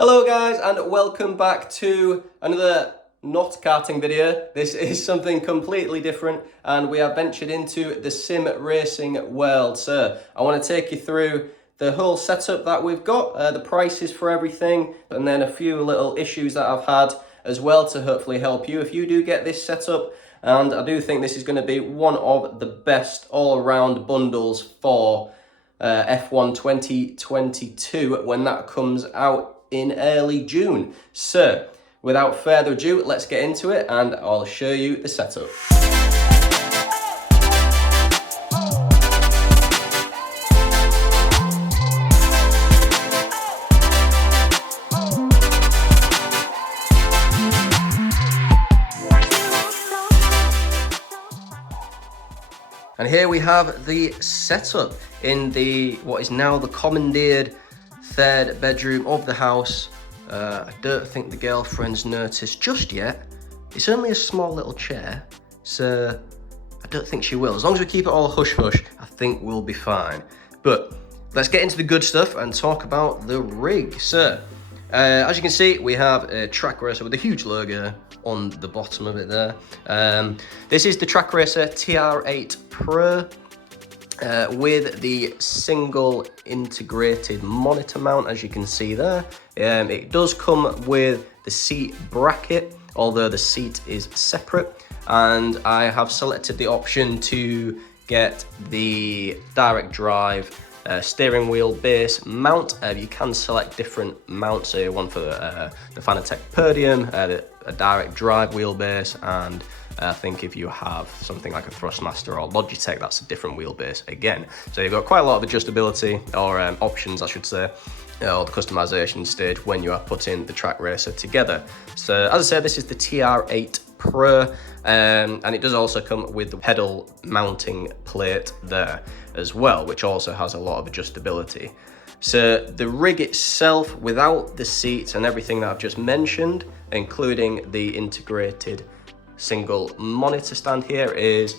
Hello guys, and welcome back to another not karting video. This is something completely different, and we have ventured into the sim racing world. So I want to take you through the whole setup that we've got, the prices for everything, and then a few little issues that I've had as well to hopefully help you if you do get this setup. And I do think this is going to be one of the best all-around bundles for F1 2022 when that comes out in early June. So without further ado, let's get into it and I'll show you the setup. And here we have the setup in what is now the commandeered third bedroom of the house. I don't think the girlfriend's noticed just yet. It's only a small little chair, so I don't think she will. As long as we keep it all hush hush, I think we'll be fine. But let's get into the good stuff and talk about the rig. So, as you can see, we have a TrakRacer with a huge logo on the bottom of it there. This is the TrakRacer TR8 Pro. With the single integrated monitor mount, as you can see there. It does come with the seat bracket, although the seat is separate, and I have selected the option to get the direct drive steering wheel base mount. You can select different mounts, so one for the Fanatec Podium, a direct drive wheelbase, and I think if you have something like a Thrustmaster or Logitech, that's a different wheelbase again. So you've got quite a lot of adjustability, or options I should say, or the customization stage when you are putting the TrakRacer together. So as I said, this is the TR8 Pro, and it does also come with the pedal mounting plate there as well, which also has a lot of adjustability. So the rig itself, without the seats and everything that I've just mentioned, including the integrated single monitor stand here, is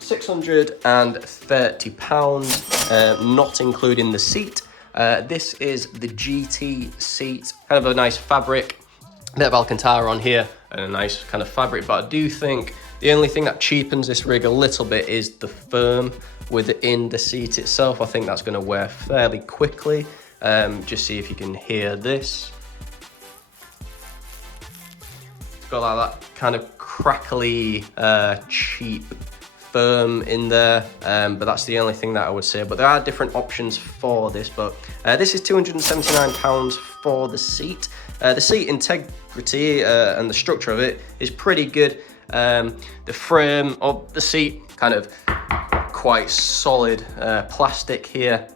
£630, not including the seat. This is the GT seat, kind of a nice fabric, bit of Alcantara on here and a nice kind of fabric, but I do think the only thing that cheapens this rig a little bit is the foam within the seat itself. I think that's going to wear fairly quickly. Just see if you can hear this. It's got like that kind of crackly, cheap foam in there, but that's the only thing that I would say. But there are different options for this, but this is £279 for the seat. The seat integrity and the structure of it is pretty good. The frame of the seat, kind of quite solid plastic here,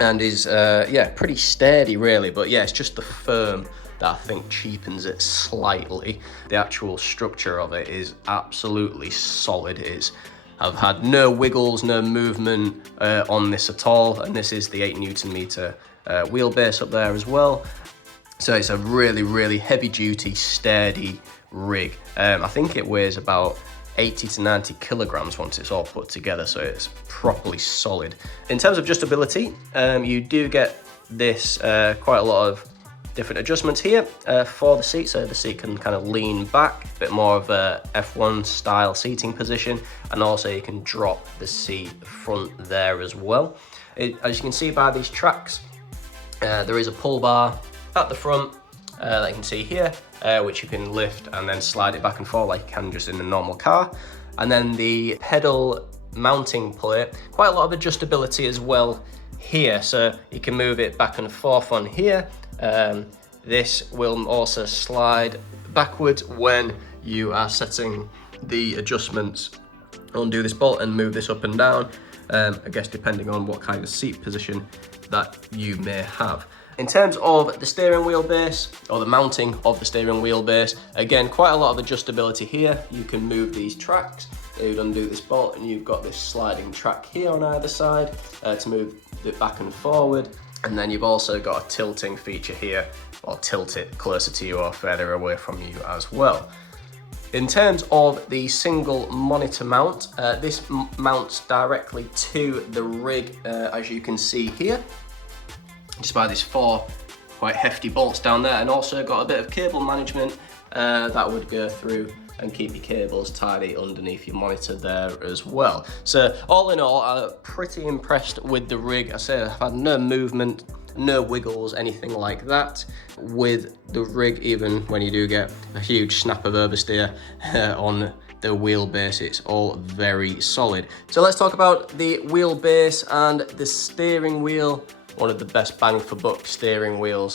and is yeah, pretty sturdy really, but yeah, it's just the foam that I think cheapens it slightly. The actual structure of it is absolutely solid. I've had no wiggles, no movement on this at all, and this is the 8 Nm wheelbase up there as well. So it's a really, really heavy duty, sturdy rig. I think it weighs about 80 to 90 kilograms once it's all put together, so it's properly solid. In terms of adjustability, you do get this quite a lot of different adjustments here for the seat, so the seat can kind of lean back, a bit more of a F1 style seating position, and also you can drop the seat front there as well. As you can see by these tracks, there is a pull bar at the front that you can see here, which you can lift and then slide it back and forth like you can just in a normal car. And then the pedal mounting plate, quite a lot of adjustability as well here, so you can move it back and forth on here. This will also slide backwards when you are setting the adjustments. Undo this bolt and move this up and down, I guess depending on what kind of seat position that you may have. In terms of the steering wheel base, or the mounting of the steering wheel base, again, quite a lot of adjustability here. You can move these tracks. You'd undo this bolt and you've got this sliding track here on either side to move it back and forward. And then you've also got a tilting feature here, or tilt it closer to you or further away from you as well. In terms of the single monitor mount, this mounts directly to the rig, as you can see here, just by this 4 quite hefty bolts down there, and also got a bit of cable management that would go through and keep your cables tidy underneath your monitor there as well. So all in all, I'm pretty impressed with the rig. I say I've had no movement, no wiggles, anything like that with the rig. Even when you do get a huge snap of oversteer on the wheelbase, it's all very solid. So let's talk about the wheelbase and the steering wheel. One of the best bang for buck steering wheel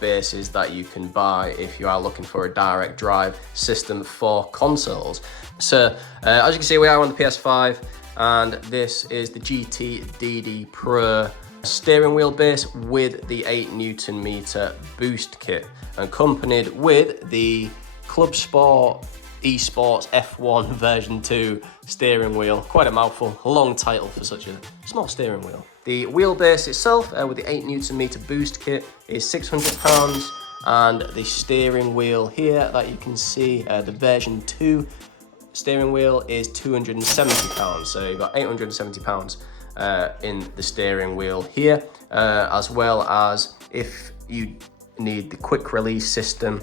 bases that you can buy if you are looking for a direct drive system for consoles. So as you can see, we are on the PS5, and this is the GT DD Pro steering wheel base with the 8Nm boost kit, accompanied with the ClubSport Esports F1 version 2 steering wheel. Quite a mouthful, a long title for such a small steering wheel. The wheelbase itself with the 8Nm boost kit is £600, and the steering wheel here that you can see, the version 2 steering wheel is £270. So you've got £870 in the steering wheel here, as well as if you need the quick release system.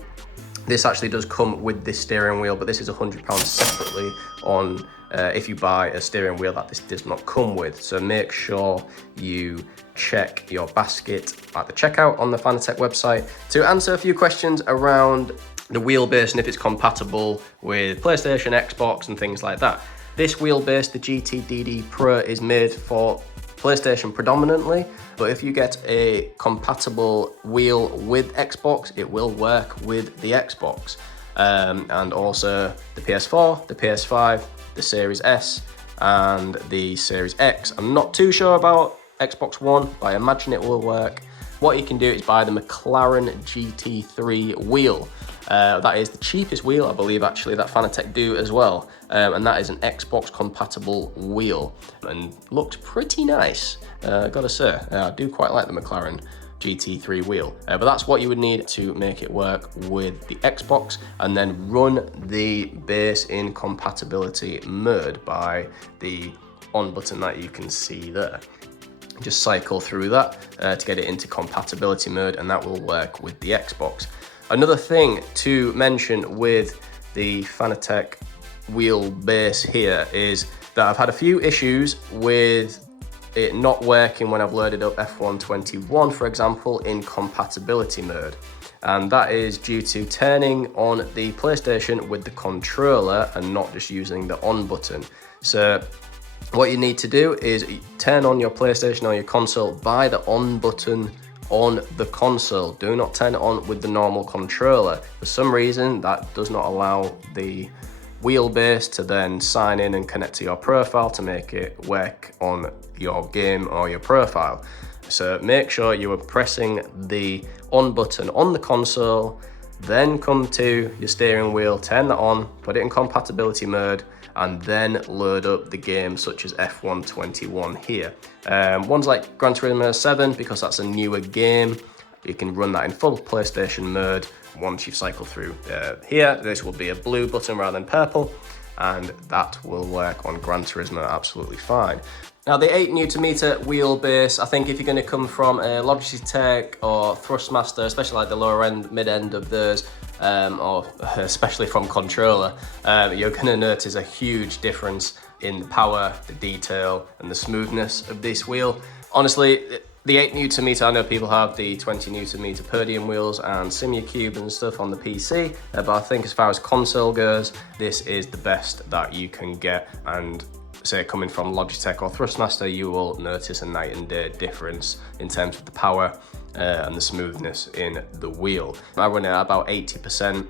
This actually does come with this steering wheel, but this is £100 separately on if you buy a steering wheel that this does not come with. So make sure you check your basket at the checkout on the Fanatec website to answer a few questions around the wheelbase and if it's compatible with PlayStation, Xbox and things like that. This wheelbase, the GT DD Pro, is made for PlayStation predominantly, but if you get a compatible wheel with Xbox, it will work with the Xbox, and also the PS4, the PS5, the Series S and the Series X. I'm not too sure about Xbox One, but I imagine it will work. What you can do is buy the McLaren GT3 wheel. That is the cheapest wheel, I believe, actually, that Fanatec do as well. And that is an Xbox compatible wheel and looks pretty nice, gotta say. I do quite like the McLaren GT3 wheel, but that's what you would need to make it work with the Xbox, and then run the base in compatibility mode by the on button that you can see there. Just cycle through that to get it into compatibility mode, and that will work with the Xbox. Another thing to mention with the Fanatec wheel base here is that I've had a few issues with it not working when I've loaded up F121, for example, in compatibility mode. And that is due to turning on the PlayStation with the controller and not just using the on button. So what you need to do is turn on your PlayStation or your console by the on button on the console. Do not turn it on with the normal controller. For some reason, that does not allow the wheelbase to then sign in and connect to your profile to make it work on your game or your profile. So make sure you are pressing the on button on the console, then come to your steering wheel, turn that on, put it in compatibility mode, and then load up the games such as F121 here. Ones like Gran Turismo 7, because that's a newer game, you can run that in full PlayStation mode once you've cycled through here. This will be a blue button rather than purple, and that will work on Gran Turismo absolutely fine. Now the 8Nm wheelbase, I think if you're going to come from a Logitech or Thrustmaster, especially like the lower end, mid end of those, or especially from controller, you're going to notice a huge difference in the power, the detail and the smoothness of this wheel. Honestly, the 8Nm, I know people have the 20Nm podium wheels and SimRacing and stuff on the PC, but I think as far as console goes, this is the best that you can get. And say coming from Logitech or Thrustmaster, you will notice a night and day difference in terms of the power and the smoothness in the wheel. I run it at about 80%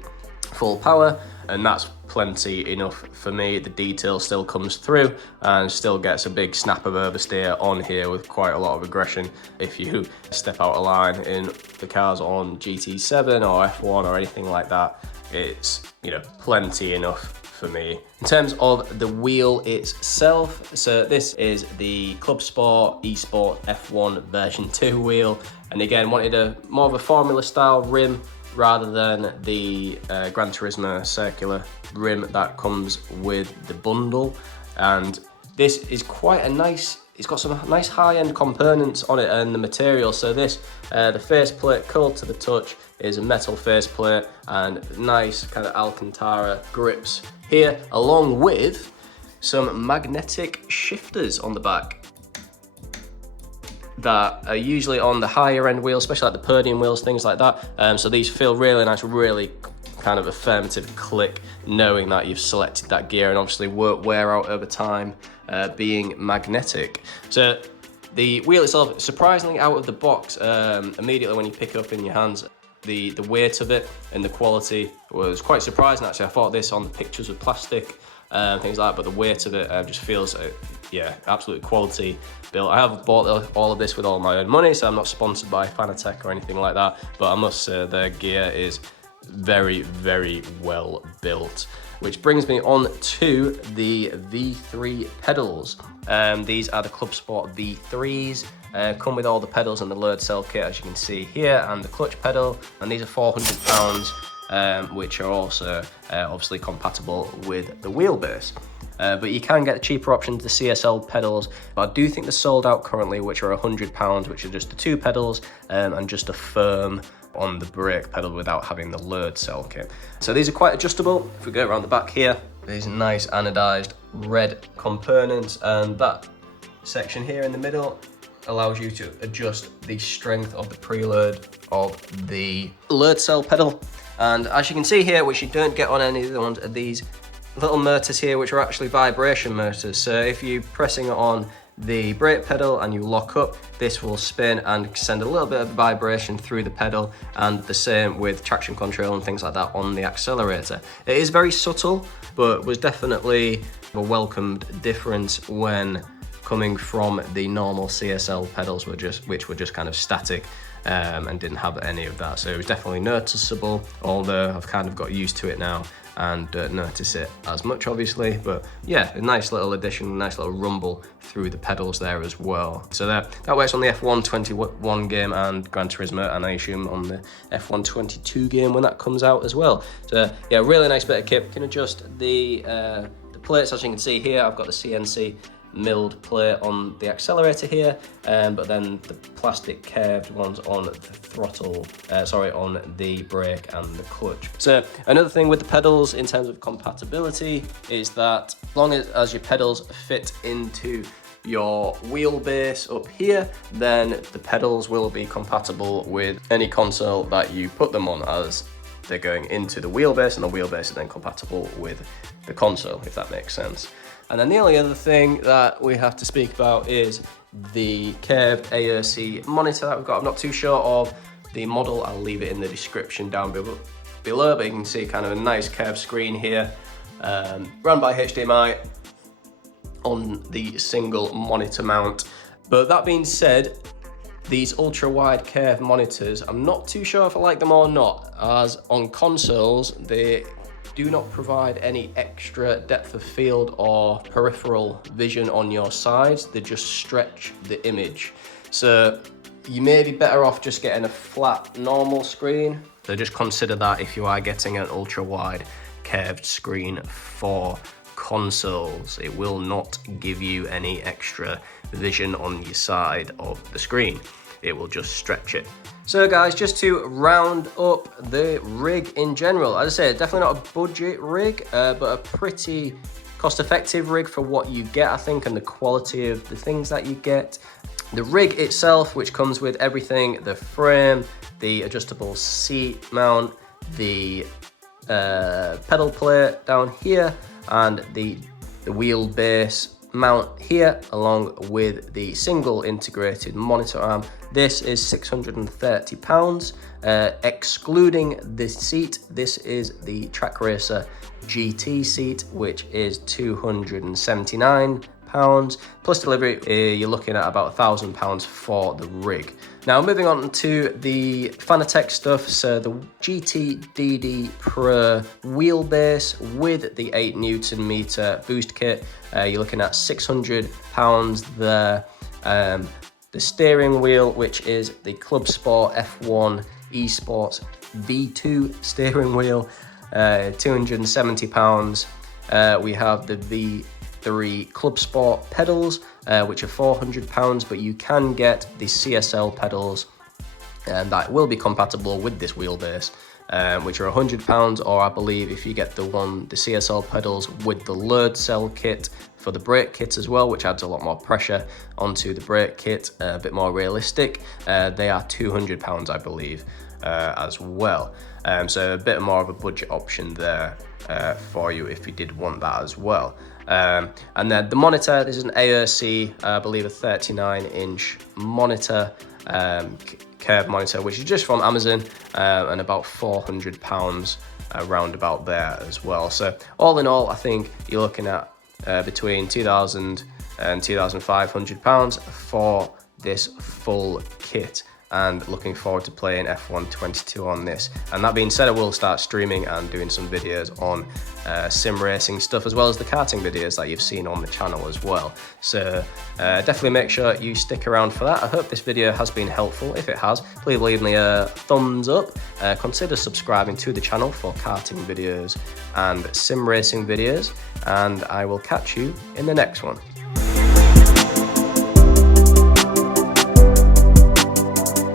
full power, and that's plenty enough for me. The detail still comes through and still gets a big snap of oversteer on here with quite a lot of aggression. If you step out of line in the cars on GT7 or F1 or anything like that, it's, you know, plenty enough for me. In terms of the wheel itself, so this is the ClubSport Esports F1 version 2 wheel, and again wanted a more of a formula style rim rather than the Gran Turismo circular rim that comes with the bundle. And this is quite a nice it's got some nice high-end components on it and the material. So this, the faceplate, cold to the touch, is a metal faceplate and nice kind of Alcantara grips here, along with some magnetic shifters on the back that are usually on the higher end wheels, especially like the podium wheels, things like that. So these feel really nice, really kind of affirmative click, knowing that you've selected that gear, and obviously won't wear out over time, being magnetic. So the wheel itself, surprisingly out of the box, immediately when you pick it up in your hands, the weight of it and the quality was quite surprising actually. I thought this on the pictures with plastic, things like that, but the weight of it just feels, yeah, absolute quality built. I have bought all of this with all my own money, so I'm not sponsored by Fanatec or anything like that, but I must say their gear is very, very well built. Which brings me on to the V3 pedals. These are the ClubSport V3s. Come with all the pedals and the load cell kit, as you can see here, and the clutch pedal, and these are £400, which are also obviously compatible with the wheelbase. But you can get the cheaper options, the CSL pedals. But I do think they're sold out currently, which are £100, which are just the 2 pedals and just a firm on the brake pedal without having the load cell kit. So these are quite adjustable. If we go around the back here, these nice anodized red components, and that section here in the middle allows you to adjust the strength of the preload of the load cell pedal. And as you can see here, which you don't get on any of the ones, are these little motors here, which are actually vibration motors. So if you're pressing it on the brake pedal and you lock up, this will spin and send a little bit of vibration through the pedal, and the same with traction control and things like that on the accelerator. It is very subtle, but was definitely a welcomed difference when coming from the normal CSL pedals, which were just kind of static and didn't have any of that. So it was definitely noticeable, although I've kind of got used to it now and don't notice it as much, obviously. But yeah, a nice little addition, nice little rumble through the pedals there as well. So that works on the F121 game and Gran Turismo, and I assume on the F122 game when that comes out as well. So yeah, really nice bit of kit. You can adjust the plates, as you can see here. I've got the CNC milled plate on the accelerator here, but then the plastic curved ones on the throttle, on the brake and the clutch. So another thing with the pedals in terms of compatibility is that as long as your pedals fit into your wheelbase up here, then the pedals will be compatible with any console that you put them on, as they're going into the wheelbase, and the wheelbase is then compatible with the console, if that makes sense. And then the only other thing that we have to speak about is the curved AOC monitor that we've got. I'm not too sure of the model. I'll leave it in the description down below, but you can see kind of a nice curved screen here, run by HDMI on the single monitor mount. But that being said, these ultra wide curved monitors, I'm not too sure if I like them or not, as on consoles, they do not provide any extra depth of field or peripheral vision on your sides. They just stretch the image. So you may be better off just getting a flat normal screen. So just consider that if you are getting an ultra wide curved screen for consoles. It will not give you any extra vision on your side of the screen. It will just stretch it. So guys, just to round up the rig in general, as I say, definitely not a budget rig, but a pretty cost-effective rig for what you get, I think, and the quality of the things that you get. The rig itself, which comes with everything, the frame, the adjustable seat mount, the pedal plate down here, and the wheelbase mount here, along with the single integrated monitor arm. This is £630, excluding the seat. This is the TrakRacer GT seat, which is £279. Plus delivery, you're looking at about £1,000 for the rig. Now moving on to the Fanatec stuff, so the GT DD Pro wheelbase with the 8Nm boost kit, you're looking at £600 there. The steering wheel, which is the ClubSport F1 Esports V2 steering wheel, £270. We have the 3 ClubSport pedals, which are £400, but you can get the CSL pedals that will be compatible with this wheelbase, which are £100, or I believe if you get the CSL pedals with the lured cell kit for the brake kit as well, which adds a lot more pressure onto the brake kit, a bit more realistic, they are £200, I believe, as well. So a bit more of a budget option there for you if you did want that as well. And then the monitor, this is an AOC, I believe a 39-inch monitor, curved monitor, which is just from Amazon, and about £400 around about there as well. So all in all, I think you're looking at between £2,000 and £2,500 for this full kit, and looking forward to playing F122 on this. And that being said, I will start streaming and doing some videos on sim racing stuff, as well as the karting videos that you've seen on the channel as well. So definitely make sure you stick around for that. I hope this video has been helpful. If it has, please leave me a thumbs up. Consider subscribing to the channel for karting videos and sim racing videos, and I will catch you in the next one.